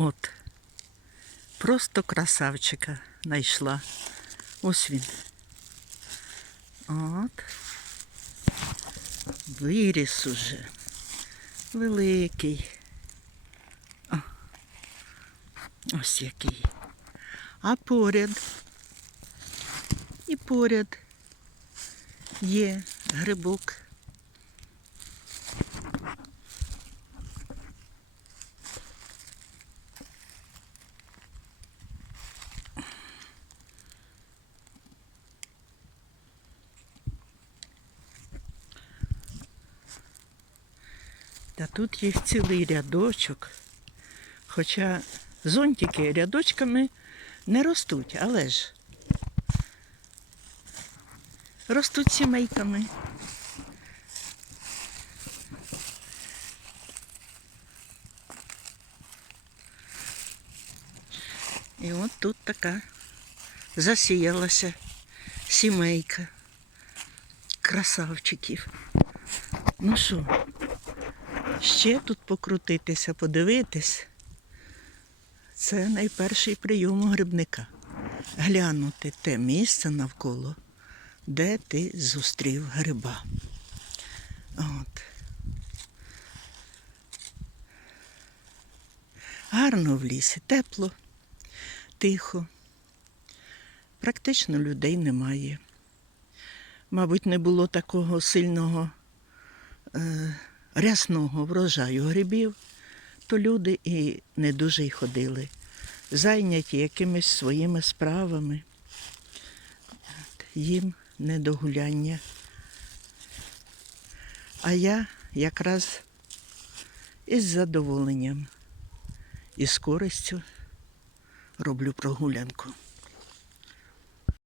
От. Просто красавчика знайшла. Ось він. От. Виріс уже. Великий. О. Ось який. А поряд. І поряд є грибок. Та тут їх цілий рядочок. Хоча зонтики рядочками не ростуть, але ж ростуть сімейками. І от тут така засіялася сімейка красавчиків. Ну що, ще тут покрутитися, подивитись. Це найперший прийом у грибника. Глянути те місце навколо, де ти зустрів гриба. От. Гарно в лісі, тепло, тихо. Практично людей немає. Мабуть, не було такого сильного е, рясного врожаю грибів, то люди і не дуже й ходили, зайняті якимись своїми справами. Їм не до гуляння. А я якраз із задоволенням і з користю роблю прогулянку.